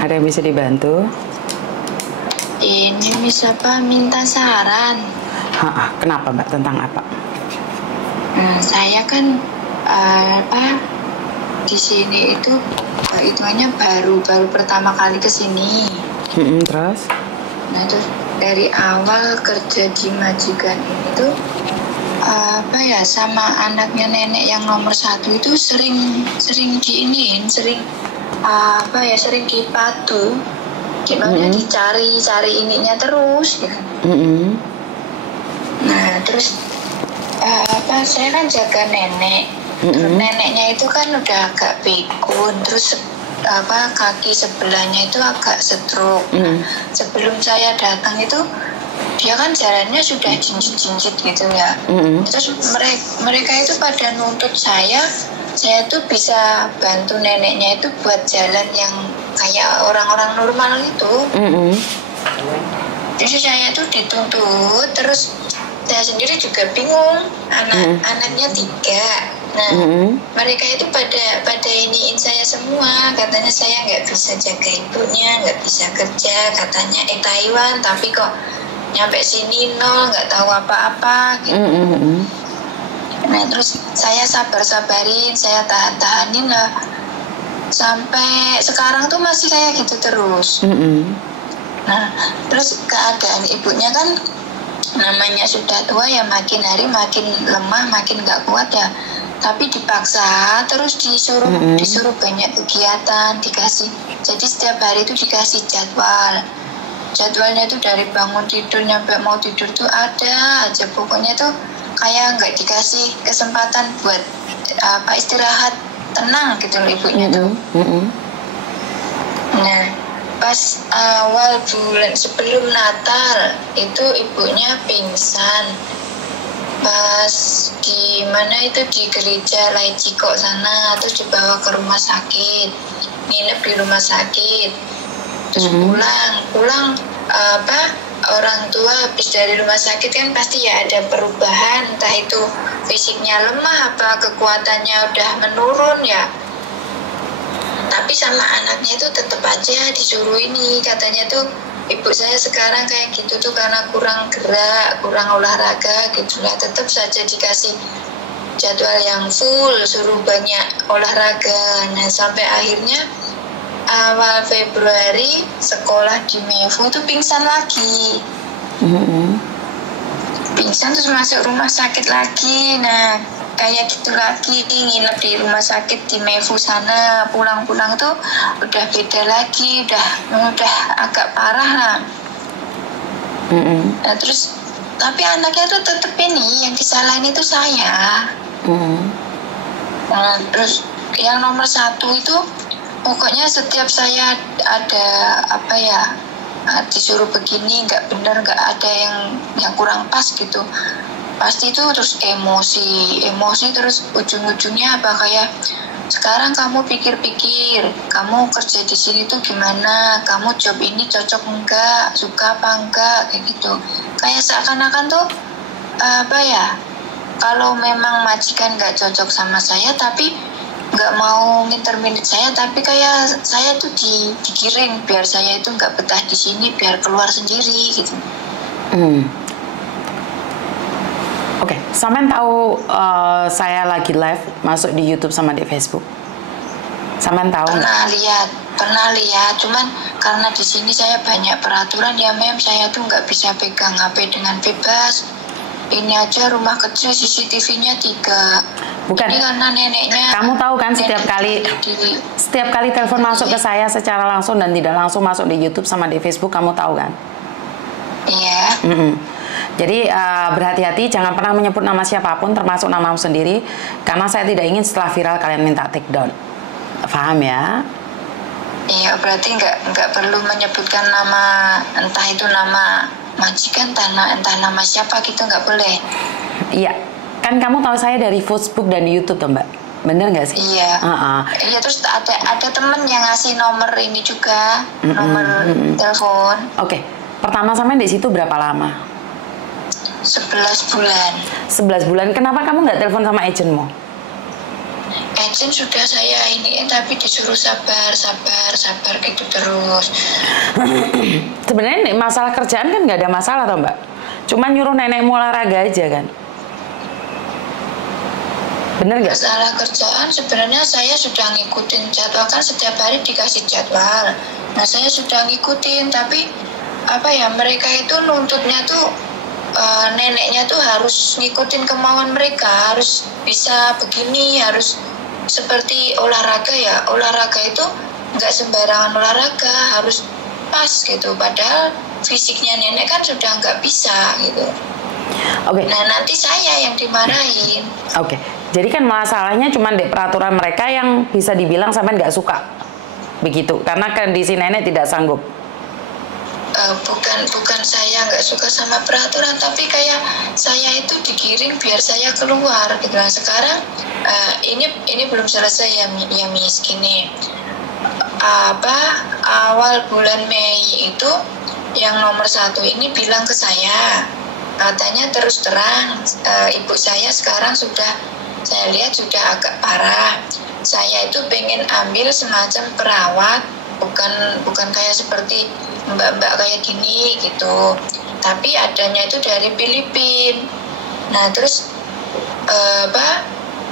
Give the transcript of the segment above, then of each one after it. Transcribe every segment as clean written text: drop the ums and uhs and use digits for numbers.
Ada yang bisa dibantu? Ini bisa Pak minta saran. Kenapa Mbak? Tentang apa? Saya kan di sini itu hitungannya baru pertama kali ke sini. Terus? Nah terus dari awal kerja di majikan ini tuh sama anaknya nenek yang nomor 1 itu sering diiniin, sering dipatu. Gimana dicari ininya terus gitu. Nah terus saya kan jaga nenek. Neneknya itu kan udah agak pikun, terus kaki sebelahnya itu agak stroke. Sebelum saya datang itu dia kan jalannya sudah jinjit gitu ya. Terus mereka itu pada nuntut saya tuh bisa bantu neneknya itu buat jalan yang kayak orang-orang normal itu. Jadi saya tuh dituntut, terus saya sendiri juga bingung, anaknya 3. Nah mereka itu pada iniin saya semua, katanya saya nggak bisa jaga ibunya, nggak bisa kerja, katanya Taiwan tapi kok nyampe sini nol, nggak tahu apa-apa gitu. Nah terus saya sabarin, saya tahanin lah sampai sekarang tuh masih kayak gitu terus. Nah terus keadaan ibunya kan namanya sudah tua ya, makin hari makin lemah, makin nggak kuat ya, tapi dipaksa terus disuruh banyak kegiatan, dikasih, jadi setiap hari itu dikasih jadwalnya itu dari bangun tidur nyampe mau tidur tuh ada aja, pokoknya tuh kayak nggak dikasih kesempatan buat istirahat tenang gitu loh ibunya tuh. Nah pas awal bulan sebelum Natal itu ibunya pingsan pas di mana itu, di gereja Laiciko sana, terus dibawa ke rumah sakit, nginep di rumah sakit, terus pulang orang tua habis dari rumah sakit kan pasti ya ada perubahan, entah itu fisiknya lemah apa kekuatannya udah menurun ya, tapi sama anaknya itu tetap aja disuruh ini, katanya tuh ibu saya sekarang kayak gitu tuh karena kurang gerak, kurang olahraga gitulah, tetap saja dikasih jadwal yang full, suruh banyak olahraga. Nah sampai akhirnya awal Februari sekolah di Mefu tuh pingsan lagi. Pingsan terus masuk rumah sakit lagi. Nah kayak gitu lagi, nginep di rumah sakit di Mefu sana, pulang-pulang tuh udah beda lagi, udah agak parah lah. Nah terus tapi anaknya tuh tetep ini yang disalahin itu saya. Nah terus yang nomor 1 itu pokoknya setiap saya ada disuruh begini nggak benar, nggak ada yang kurang pas gitu, pasti itu terus emosi terus ujung-ujungnya kayak sekarang kamu pikir-pikir kamu kerja di sini tuh gimana, kamu job ini cocok enggak, suka apa enggak, kayak gitu. Kayak seakan-akan tuh kalau memang majikan nggak cocok sama saya tapi nggak mau nginterminate saya, tapi kayak saya tuh digiring biar saya itu nggak betah di sini, biar keluar sendiri gitu. Oke, sampean tahu saya lagi live masuk di YouTube sama di Facebook? Sampean tahu? Pernah lihat, cuman karena di sini saya banyak peraturan ya mem, saya tuh nggak bisa pegang HP dengan bebas. Ini aja rumah kecil CCTV-nya 3. Bukan. Ini karena neneknya. Kamu tahu kan setiap kali telepon masuk ke saya secara langsung dan tidak langsung masuk di YouTube sama di Facebook, kamu tahu kan? Iya. Jadi berhati-hati, jangan pernah menyebut nama siapapun termasuk namamu sendiri, karena saya tidak ingin setelah viral kalian minta take down. Paham ya? Iya, berarti nggak perlu menyebutkan nama, entah itu nama majikan, entah nama siapa gitu, nggak boleh. Iya, kan kamu tahu saya dari Facebook dan YouTube tuh Mbak, bener nggak sih? Iya. Iya, terus ada temen yang ngasih nomor ini juga, nomor telepon. Oke, pertama sampai di situ berapa lama? 11 bulan. 11 bulan. Kenapa kamu nggak telepon sama agentmu? agent sudah saya ini tapi disuruh sabar gitu terus. Sebenarnya masalah kerjaan kan nggak ada masalah toh Mbak, cuma nyuruh nenekmu olahraga aja kan, bener nggak? Masalah kerjaan sebenarnya saya sudah ngikutin jadwal, kan setiap hari dikasih jadwal. Nah saya sudah ngikutin, tapi apa ya, mereka itu nuntutnya tuh neneknya tuh harus ngikutin kemauan mereka, harus bisa begini, harus seperti olahraga ya. Olahraga itu nggak sembarangan olahraga, harus pas gitu. Padahal fisiknya nenek kan sudah nggak bisa gitu. Oke. Nah nanti saya yang dimarahin. Oke. Jadi kan masalahnya cuma di peraturan mereka yang bisa dibilang sampai nggak suka, begitu. Karena kondisi nenek tidak sanggup. Bukan saya nggak suka sama peraturan, tapi kayak saya itu digiring biar saya keluar gitu. Nah, sekarang ini belum selesai ya Miss, gini. Awal bulan Mei itu yang nomor 1 ini bilang ke saya, katanya terus terang ibu saya sekarang sudah, saya lihat sudah agak parah. Saya itu pengen ambil semacam perawat, bukan kayak seperti mbak-mbak kayak gini gitu, tapi adanya itu dari Filipina. Nah terus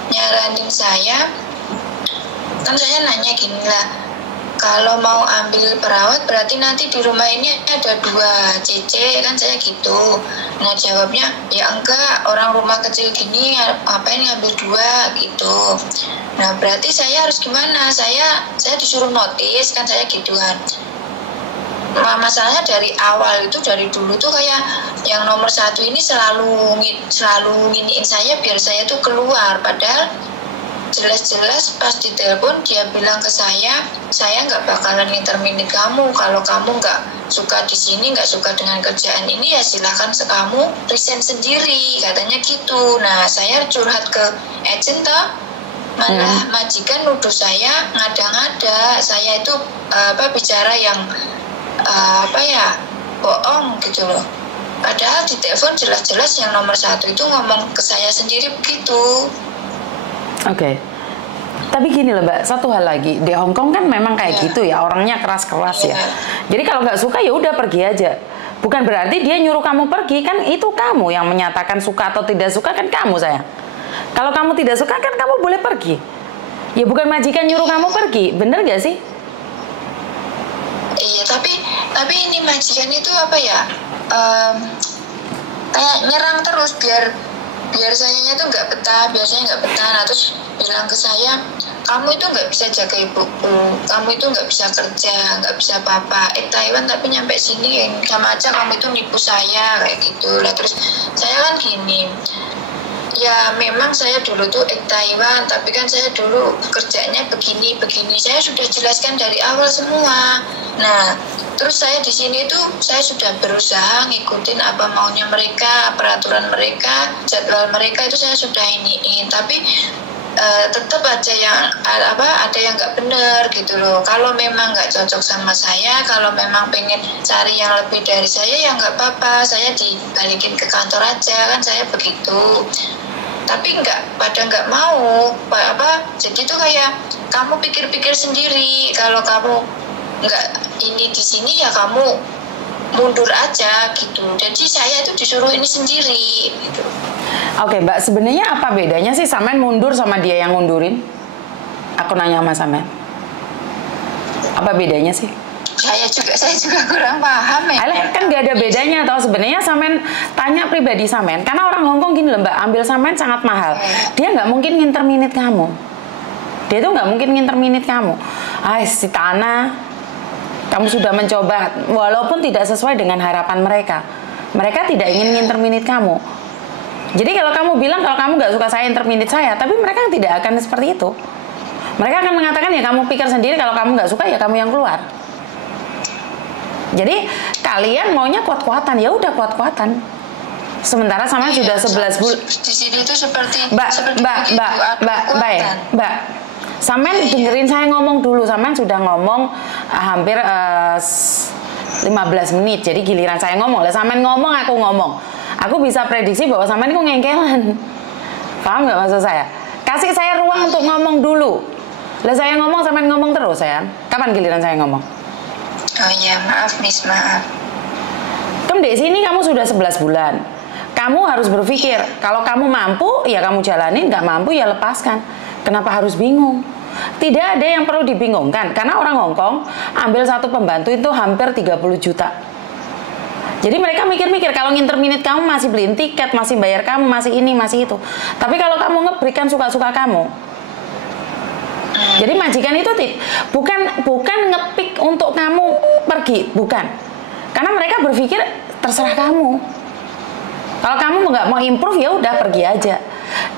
nyaranin saya, kan saya nanya gini lah, kalau mau ambil perawat berarti nanti di rumah ini ada 2 CC kan, saya gitu. Nah jawabnya, ya enggak, orang rumah kecil gini ngapain ngambil 2 gitu. Nah berarti saya harus gimana? Saya disuruh notis kan, saya gituan. Masalahnya dari awal itu, dari dulu tuh kayak yang nomor 1 ini selalu nginiin saya biar saya tuh keluar, padahal jelas-jelas pas ditelepon dia bilang ke saya nggak bakalan interminit kamu. Kalau kamu nggak suka di sini, nggak suka dengan kerjaan ini, ya silahkan kamu resign sendiri, katanya gitu. Nah saya curhat ke agent toh, malah majikan nuduh saya ngada-ngada, saya itu bicara yang bohong gitu loh. Padahal di telepon jelas-jelas yang nomor 1 itu ngomong ke saya sendiri begitu. Oke. Tapi gini loh Mbak, satu hal lagi, di Hong Kong kan memang kayak gitu ya, orangnya keras-keras ya. Jadi kalau nggak suka ya udah pergi aja. Bukan berarti dia nyuruh kamu pergi, kan itu kamu yang menyatakan suka atau tidak suka, kan kamu sayang. Kalau kamu tidak suka kan kamu boleh pergi. Ya bukan majikan nyuruh kamu pergi, bener nggak sih? Iya, tapi ini majikan itu kayak nyerang terus biar saya tuh nggak betah, Nah, terus bilang ke saya, kamu itu nggak bisa jaga ibuku, kamu itu nggak bisa kerja, nggak bisa apa-apa. Taiwan tapi nyampe sini sama aja kamu itu nipu saya kayak gitu lah. Terus saya kan gini, ya memang saya dulu tuh Taiwan, tapi kan saya dulu kerjanya begini. Saya sudah jelaskan dari awal semua. Nah, terus saya di sini tuh saya sudah berusaha ngikutin apa maunya mereka, peraturan mereka, jadwal mereka itu saya sudah iniin. Tapi tetap aja yang ada yang nggak benar gitu loh. Kalau memang nggak cocok sama saya, kalau memang pengen cari yang lebih dari saya, ya nggak apa-apa, saya dibalikin ke kantor aja kan, saya begitu. Tapi pada nggak mau jadi tuh kayak kamu pikir-pikir sendiri, kalau kamu nggak ini di sini ya kamu mundur aja gitu. Jadi saya itu disuruh ini sendiri gitu. Oke Mbak, sebenarnya apa bedanya sih Samen mundur sama dia yang ngundurin? Aku nanya sama Samen, apa bedanya sih? Saya juga kurang paham ya. Alah, kan gak ada bedanya tau sebenarnya. Samen tanya pribadi Samen, karena orang Hongkong gini loh Mbak, ambil Samen sangat mahal. Dia nggak mungkin nginterminit kamu. Dia tuh nggak mungkin nginterminit kamu. Si Tana, kamu sudah mencoba, walaupun tidak sesuai dengan harapan mereka. Mereka tidak ingin nginterminit kamu. Jadi kalau kamu bilang kalau kamu nggak suka saya, interminit saya, tapi mereka tidak akan seperti itu. Mereka akan mengatakan ya kamu pikir sendiri, kalau kamu nggak suka ya kamu yang keluar. Jadi kalian maunya kuat-kuatan, ya udah kuat-kuatan. Sementara sama sudah 11 bulan. Di sini itu seperti Mbak. Samen dengerin saya ngomong dulu. Samen sudah ngomong hampir 15 menit. Jadi giliran saya ngomong. Lah Samen ngomong, aku ngomong. Aku bisa prediksi bahwa Samen itu ngengkelan. Paham nggak maksud saya? Kasih saya ruang untuk ngomong dulu. Lah saya ngomong sampai ngomong terus ya. Kapan giliran saya ngomong? Oh iya, maaf Miss, maaf. Di sini kamu sudah 11 bulan. Kamu harus berpikir, kalau kamu mampu, ya kamu jalanin, nggak mampu, ya lepaskan. Kenapa harus bingung? Tidak ada yang perlu dibingungkan, karena orang Hongkong ambil satu pembantu itu hampir 30 juta. Jadi mereka mikir-mikir, kalau nginterminate kamu masih beliin tiket, masih bayar kamu, masih ini, masih itu. Tapi kalau kamu ngeberikan suka-suka kamu, jadi majikan itu bukan ngepik untuk kamu pergi, bukan. Karena mereka berpikir terserah kamu. Kalau kamu nggak mau improve ya udah pergi aja.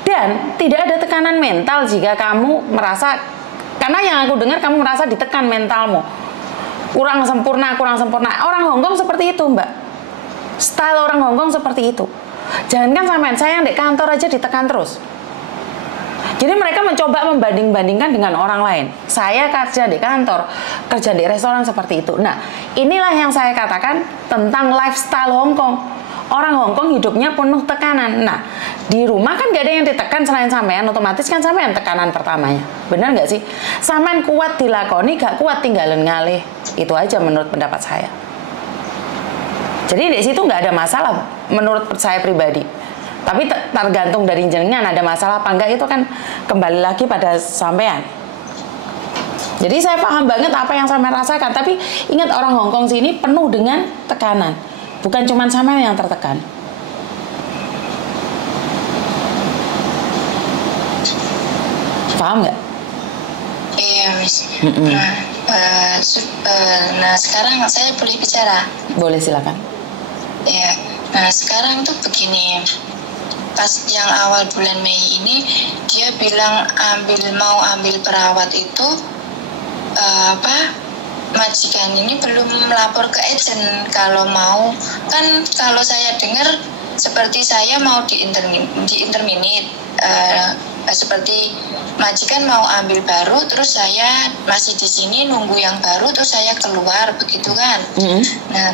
Dan tidak ada tekanan mental jika kamu merasa, karena yang aku dengar kamu merasa ditekan mentalmu. Kurang sempurna, kurang sempurna. Orang Hongkong seperti itu, Mbak. Style orang Hongkong seperti itu. Jangankan sampean, saya yang di kantor aja ditekan terus. Jadi mereka mencoba membanding-bandingkan dengan orang lain. Saya kerja di kantor, kerja di restoran seperti itu. Nah, inilah yang saya katakan tentang lifestyle Hongkong. Orang Hongkong hidupnya penuh tekanan. Nah, di rumah kan gak ada yang ditekan selain sampean, otomatis kan sampean tekanan pertamanya. Benar nggak sih? Sampean kuat dilakoni, gak kuat tinggalin ngalih. Itu aja menurut pendapat saya. Jadi di situ nggak ada masalah menurut saya pribadi. Tapi tergantung dari jenengan ada masalah apa enggak, itu kan kembali lagi pada sampean. Jadi saya paham banget apa yang sampean rasakan, tapi ingat orang Hongkong sini penuh dengan tekanan. Bukan cuma sampean yang tertekan. Paham nggak? Iya, Miss. Nah, sekarang saya boleh bicara? Boleh, silakan. Ya, nah sekarang tuh begini. Pas yang awal bulan Mei ini dia bilang mau ambil perawat itu majikan ini belum melapor ke agent kalau mau. Kan kalau saya dengar seperti saya mau di-interminate, seperti majikan mau ambil baru terus saya masih di sini nunggu yang baru terus saya keluar, begitu kan. Nah,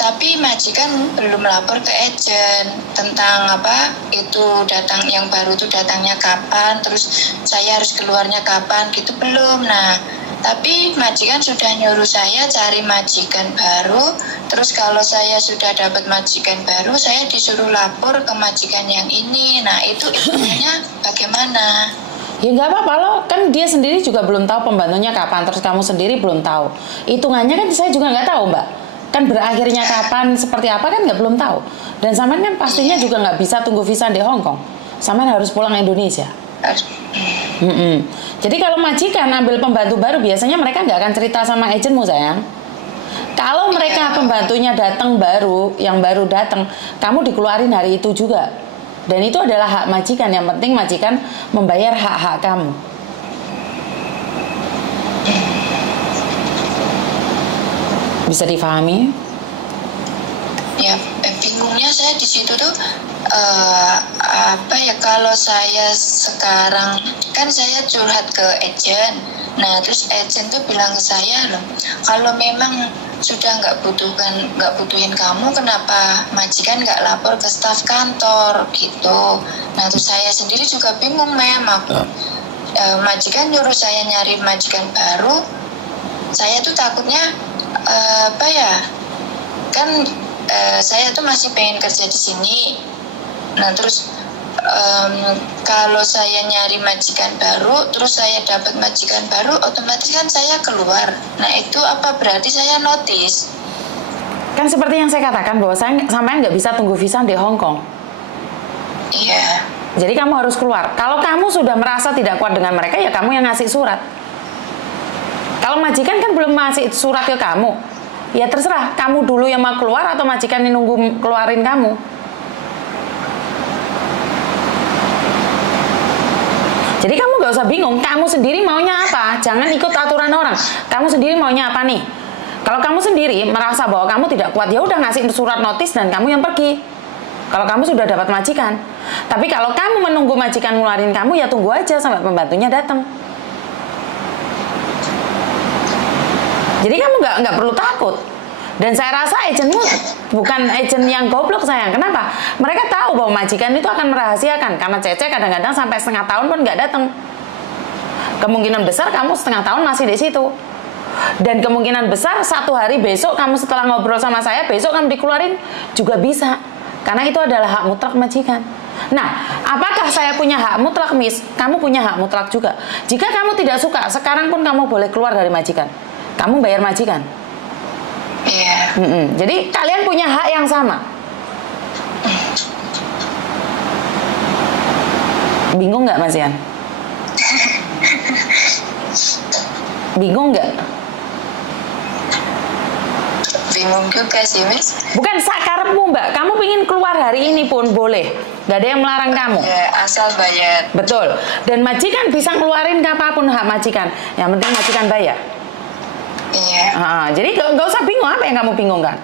tapi majikan belum lapor ke agent tentang itu datang yang baru itu datangnya kapan, terus saya harus keluarnya kapan gitu, belum. Nah, tapi majikan sudah nyuruh saya cari majikan baru, terus kalau saya sudah dapat majikan baru saya disuruh lapor ke majikan yang ini. Nah, itu intinya bagaimana? Ya nggak apa-apa loh, kan dia sendiri juga belum tahu pembantunya kapan, terus kamu sendiri belum tahu. Hitungannya kan saya juga nggak tahu, Mbak. Kan berakhirnya kapan, seperti apa kan belum tahu. Dan sampean kan pastinya juga nggak bisa tunggu visa di Hong Kong. Sampean harus pulang ke Indonesia. Jadi kalau majikan ambil pembantu baru, biasanya mereka nggak akan cerita sama agentmu, sayang. Kalau mereka pembantunya datang baru, yang baru datang, kamu dikeluarin hari itu juga. Dan itu adalah hak majikan. Yang penting majikan membayar hak-hak kamu. Bisa difahami? Ya, bingungnya saya di situ tuh kalau saya sekarang kan saya curhat ke agent. Nah, terus agent tuh bilang ke saya, loh, kalau memang sudah nggak butuhin kamu, kenapa majikan nggak lapor ke staf kantor gitu. Nah, terus saya sendiri juga bingung, majikan nyuruh saya nyari majikan baru. Saya tuh takutnya saya tuh masih pengen kerja di sini. Nah, terus kalau saya nyari majikan baru, terus saya dapat majikan baru, otomatis kan saya keluar. Nah, itu apa berarti saya notice? Kan seperti yang saya katakan bahwa sampean nggak bisa tunggu visa di Hong Kong. Iya. Jadi kamu harus keluar. Kalau kamu sudah merasa tidak kuat dengan mereka, ya kamu yang ngasih surat. Kalau majikan kan belum ngasih surat ke kamu, ya terserah. Kamu dulu yang mau keluar atau majikan yang nunggu keluarin kamu. Jadi kamu gak usah bingung, kamu sendiri maunya apa. Jangan ikut aturan orang. Kamu sendiri maunya apa nih? Kalau kamu sendiri merasa bahwa kamu tidak kuat, ya udah ngasih surat notis dan kamu yang pergi. Kalau kamu sudah dapat majikan. Tapi kalau kamu menunggu majikan ngeluarin kamu, ya tunggu aja sampai pembantunya datang. Jadi kamu nggak perlu takut. Dan saya rasa agenmu bukan agen yang goblok sayang. Kenapa? Mereka tahu bahwa majikan itu akan merahasiakan. Karena Cece kadang-kadang sampai setengah tahun pun nggak datang. Kemungkinan besar kamu setengah tahun masih di situ. Dan kemungkinan besar 1 hari besok kamu setelah ngobrol sama saya, besok kamu dikeluarin juga bisa. Karena itu adalah hak mutlak majikan. Nah, apakah saya punya hak mutlak, Miss? Kamu punya hak mutlak juga. Jika kamu tidak suka, sekarang pun kamu boleh keluar dari majikan. Kamu bayar majikan. Iya. Jadi kalian punya hak yang sama. Bingung nggak Mas Yan? Bingung nggak? Bingung juga sih, Miss. Bukan sakarepmu Mbak. Kamu pingin keluar hari ini pun boleh. Nggak ada yang melarang kamu. Ya, asal bayar. Betul. Dan majikan bisa ngeluarin kapanpun hak majikan. Yang penting majikan bayar. Iya. Jadi nggak usah bingung, apa yang kamu bingungkan?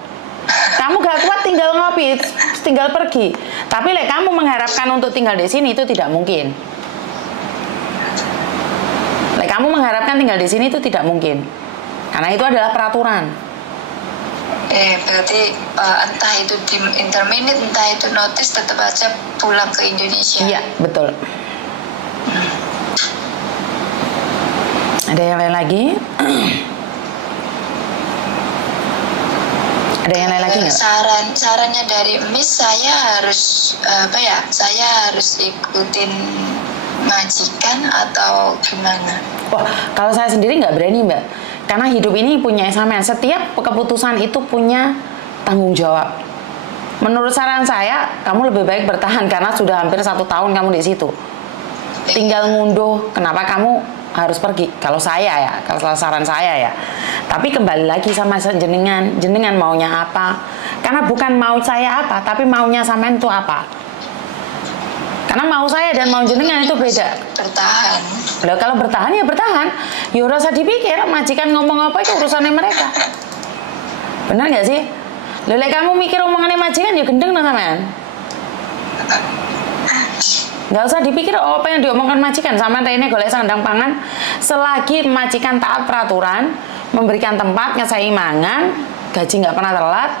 Kamu gak kuat tinggal ngopi, tinggal pergi. Tapi kamu mengharapkan untuk tinggal di sini itu tidak mungkin. Kamu mengharapkan tinggal di sini itu tidak mungkin. Karena itu adalah peraturan. Berarti entah itu di interminute, entah itu notice, tetap aja pulang ke Indonesia. Iya, betul. Ada yang lain lagi? Ada yang lain lagi nggak? Sarannya dari Miss, saya harus saya harus ikutin majikan atau gimana? Wah, kalau saya sendiri nggak berani Mbak, karena hidup ini punya sampean. Setiap keputusan itu punya tanggung jawab. Menurut saran saya, kamu lebih baik bertahan karena sudah hampir 1 tahun kamu di situ. Tinggal ngunduh kenapa kamu harus pergi. Kalau saya ya, kalau saran saya ya. Tapi kembali lagi sama jenengan maunya apa? Karena bukan mau saya apa, tapi maunya sampean itu apa? Karena mau saya dan mau jenengan itu beda. Bertahan. Loh, kalau bertahan ya bertahan. Ya rasa dipikir, majikan ngomong apa itu urusannya mereka. Benar nggak sih? Loh, kamu mikir omongannya majikan ya gendeng dong sampean. Nggak usah dipikir apa yang diomongkan majikan. Sama Rene golek sandang pangan. Selagi majikan taat peraturan, memberikan tempat, ngesai mangan, gaji nggak pernah telat,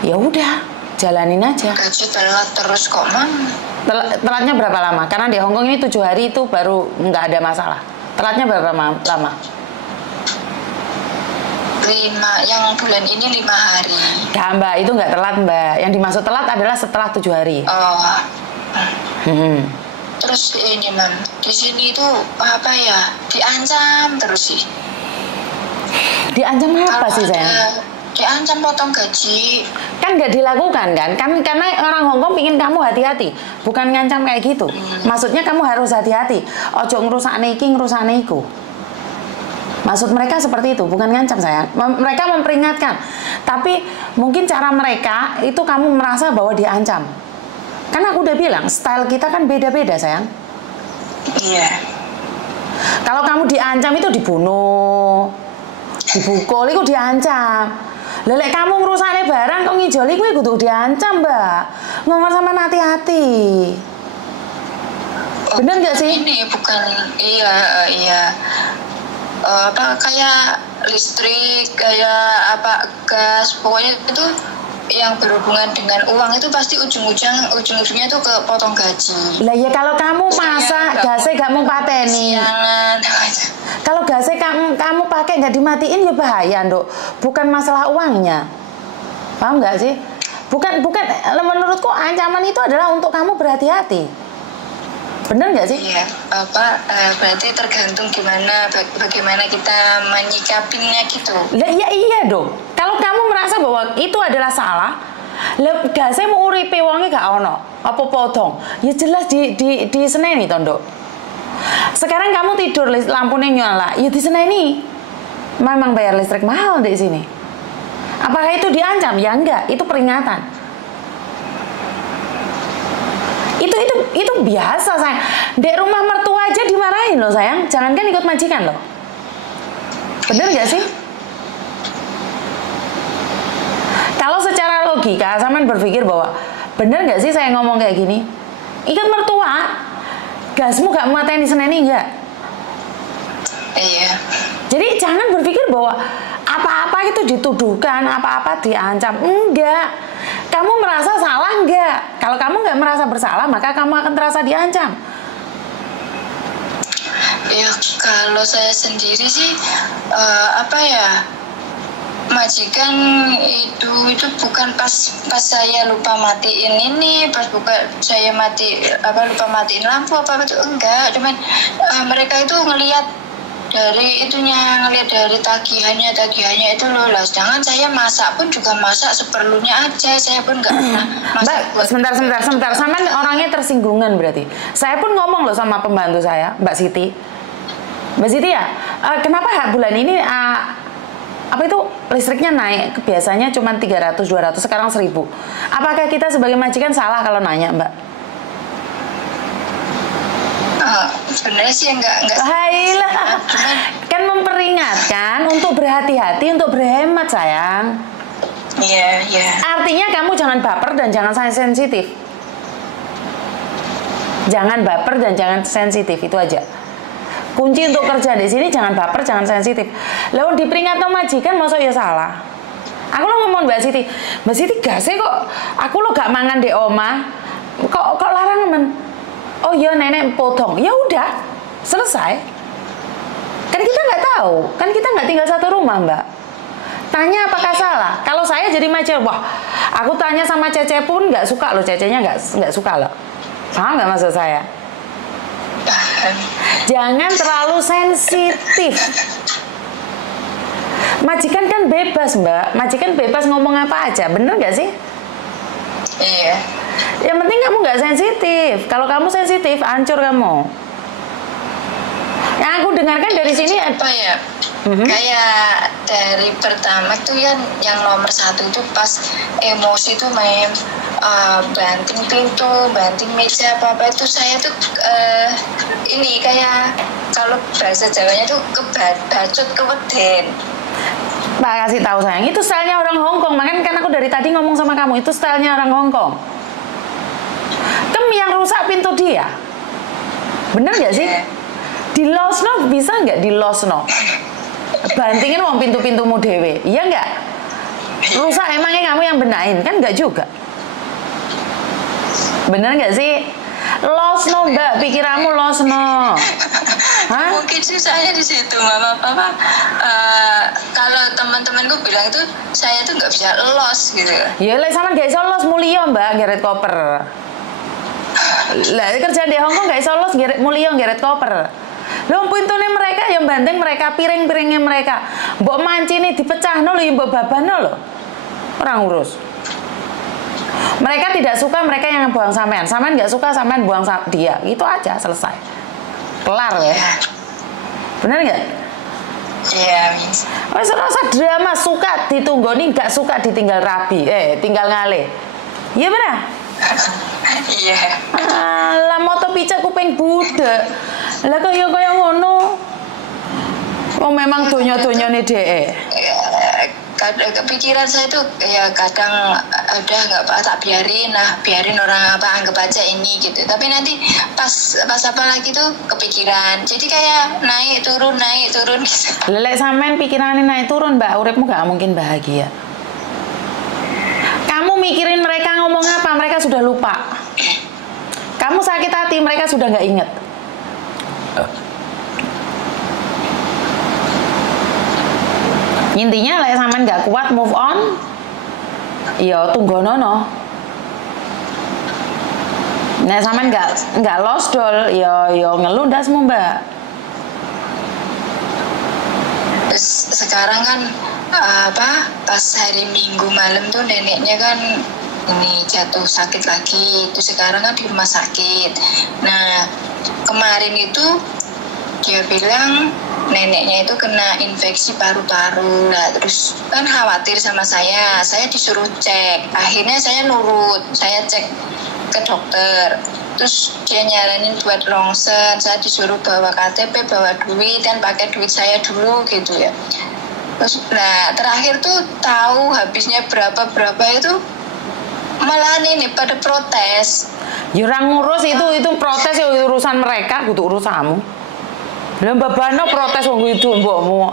ya udah jalanin aja. Gaji telat terus kok Mam? Telatnya berapa lama? Karena di Hongkong ini 7 hari itu baru nggak ada masalah. Telatnya berapa lama? 5, yang bulan ini 5 hari. Nah, Mbak, itu nggak telat Mbak. Yang dimaksud telat adalah setelah 7 hari. Oh. Terus ini Mam, di sini itu diancam terus sih. Diancam apa sih sayang? Diancam potong gaji. Kan nggak dilakukan kan? Karena orang Hongkong pingin kamu hati-hati, bukan ngancam kayak gitu. Maksudnya kamu harus hati-hati. Ojo ngerusakne iki, ngerusakne iku. Maksud mereka seperti itu, bukan ngancam sayang. Mereka memperingatkan. Tapi mungkin cara mereka itu kamu merasa bahwa diancam. Karena aku udah bilang, style kita kan beda-beda sayang. Iya. Kalau kamu diancam itu dibunuh, dibukul, itu diancam. Lelek kamu ngerusakne barang kok ngijoli kuwi kudu diancam, Mbak. Ngomong sama hati-hati. Bener nggak sih? Ini bukan, iya. Kayak listrik, kayak gas, pokoknya itu yang berhubungan dengan uang itu pasti ujung-ujungnya tuh ke potong gaji. Lah ya kalau kamu masa gasnya gak mau pateni. Kalau gasnya kamu pakai nggak dimatiin ya bahaya, Nduk. Bukan masalah uangnya. Paham nggak sih? Bukan menurutku ancaman itu adalah untuk kamu berhati-hati. Bener nggak sih? Iya, berarti tergantung bagaimana kita menyikapinya gitu. Lah iya dong. Kalau kamu merasa bahwa itu adalah salah, gasnya mau uripe wonge gak ono, apa potong? Ya jelas di seneni to, Nduk. Sekarang kamu tidur lampunya nyala, ya di seneni. Memang bayar listrik mahal di sini. Apakah itu diancam? Ya enggak, itu peringatan. Itu biasa sayang. Di rumah mertua aja dimarahin loh sayang. Jangankan ikut majikan loh. Bener nggak sih? Kalau secara logika sampean berpikir bahwa bener nggak sih saya ngomong kayak gini? Ikut mertua, gasmu gak mateni seneni enggak? Iya. Jadi jangan berpikir bahwa apa-apa itu dituduhkan, apa-apa diancam. Enggak. Kamu merasa salah enggak? Kalau kamu nggak merasa bersalah, maka kamu akan terasa diancam. Ya kalau saya sendiri sih apa ya, majikan itu bukan pas saya lupa matiin ini, pas saya lupa matiin lampu apa itu, enggak, cuman mereka itu ngelihat dari tagihannya itu loh lah. Sedangkan saya masak pun juga masak seperlunya aja, saya pun nggak pernah masak. Mbak, sebentar, sama orangnya tersinggungan berarti. Saya pun ngomong loh sama pembantu saya, Mbak Siti ya, kenapa bulan ini apa itu listriknya naik, biasanya cuma 300-200, sekarang 1000. Apakah kita sebagai majikan salah kalau nanya, Mbak? Sebenarnya sih enggak. Hailah, kan memperingatkan untuk berhati-hati, untuk berhemat, sayang. Iya. Artinya kamu jangan baper dan jangan sensitif. Jangan baper dan jangan sensitif, itu aja. Kunci untuk kerja di sini, jangan baper, jangan sensitif. Lalu diperingatkan majikan, masa ya salah. Aku lo ngomong Mbak Siti gak sih kok, aku lo gak mangan di oma, kok larang men. Oh iya nenek potong, ya udah selesai. Kan kita nggak tahu, kan kita nggak tinggal satu rumah, Mbak. Tanya apakah salah? Kalau saya jadi majikan, wah, aku tanya sama Cece pun nggak suka loh, Cecenya nggak suka loh. Paham nggak maksud saya? Jangan terlalu sensitif. Majikan kan bebas, Mbak. Majikan bebas ngomong apa aja, bener nggak sih? Iya. Yang penting kamu nggak sensitif. Kalau kamu sensitif, hancur kamu. Yang aku dengarkan dari sini apa ya? Kayak dari pertama tuh yang nomor 1 itu pas emosi tuh main banting pintu, banting meja apa itu, saya tuh ini kayak kalau bahasa Jawanya tuh kebacut keweden. Pak kasih tahu sayang, itu stylenya orang Hongkong. Makanya kan aku dari tadi ngomong sama kamu, itu stylenya orang Hongkong. Yang rusak pintu dia, bener nggak sih? Di losno bisa nggak di losno? Bantingin wong pintu-pintumu dewe, iya nggak? Rusak emangnya kamu yang benain kan nggak juga? Bener nggak sih? Losno Mbak, pikiranmu losno. Hah? Mungkin susahnya di situ, Mama, Papa. Kalau teman-temanku bilang itu saya tuh nggak bisa los gitu. Ya, lek sama nggak bisa los mulia Mbak, geret koper. Lah kerja di Hongkong gak iso los mulia geret koper. Lho pintune mereka yang banting mereka, piring-piringnya mereka. Mbok mancine dipecahno lho, mbok babano lho. Orang urus. Mereka tidak suka mereka yang buang sampean. Sampean gak suka sampean buang dia. Itu aja selesai. Kelar ya. Bener gak? Iya, Miss. Wes ora usah drama, suka ditunggoni, gak suka ditinggal rabi. Tinggal ngalih. Iya bener? Iya. Lah moto pica kuping budek. Lah kaya ngono. Oh memang donya-donyane dhek. Kepikiran saya tuh ya kadang udah nggak apa tak biarin orang apa anggap aja ini gitu. Tapi nanti pas apa lagi tuh kepikiran. Jadi kayak naik turun gitu. Lelek sampean pikirannya naik turun, Mbak. Uripmu gak mungkin bahagia. Kamu mikirin mereka ngomong apa, mereka sudah lupa. Kamu sakit hati, mereka sudah nggak inget. Intinya lek sampean nggak kuat move on, ya tunggono. Nek sampean nggak lost doll, ya ngeluh ndasmu, Mbak. Terus sekarang kan pas hari Minggu malam tuh neneknya kan ini jatuh sakit lagi. Itu sekarang kan di rumah sakit. Nah kemarin itu dia bilang neneknya itu kena infeksi paru-paru. Nah terus kan khawatir sama saya disuruh cek. Akhirnya saya nurut, saya cek ke dokter. Terus dia nyaranin buat ronsen, saya disuruh bawa KTP, bawa duit, dan pakai duit saya dulu gitu ya. Terus nah terakhir tuh tahu habisnya berapa itu malah ini pada protes. Jurang ngurus itu protes ya urusan mereka, kudu urusanmu. Lah babano protes wong itu mbokmu.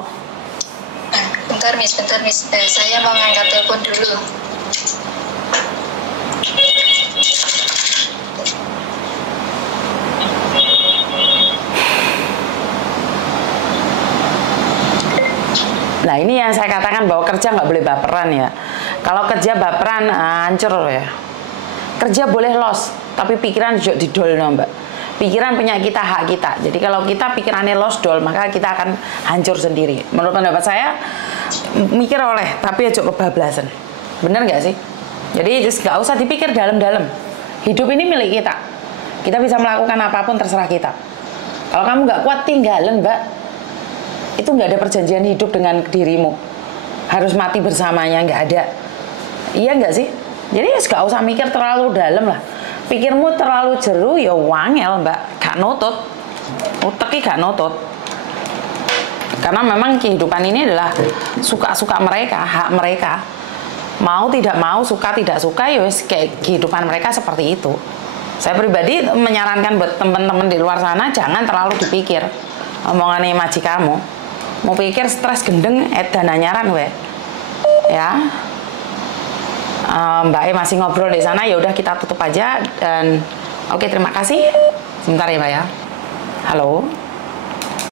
bentar Miss. Saya mau ngangkat telepon dulu. Nah ini yang saya katakan bahwa kerja nggak boleh baperan ya. Kalau kerja baperan hancur ya. Kerja boleh loss, tapi pikiran juga didol Mbak. Pikiran punya kita, hak kita. Jadi kalau kita pikirannya loss dol, maka kita akan hancur sendiri. Menurut pendapat saya, mikir oleh, tapi aja kebablasan. Bener nggak sih? Jadi nggak usah dipikir dalam-dalam. Hidup ini milik kita. Kita bisa melakukan apapun terserah kita. Kalau kamu nggak kuat, tinggalin Mbak. Itu nggak ada perjanjian hidup dengan dirimu. Harus mati bersamanya, nggak ada. Iya nggak sih? Jadi nggak usah mikir terlalu dalam lah. Pikirmu terlalu jeru ya wangel Mbak, gak nutut. Uteknya gak nutut. Karena memang kehidupan ini adalah suka-suka mereka, hak mereka. Mau tidak mau, suka tidak suka, ya kayak kehidupan mereka seperti itu. Saya pribadi menyarankan buat teman-teman di luar sana jangan terlalu dipikir omongannya majikanmu. Mau pikir stres gendeng, edan anyaran we. Ya. Mbak E masih ngobrol di sana, ya udah kita tutup aja dan oke terima kasih. Sebentar ya Mbak ya. Halo.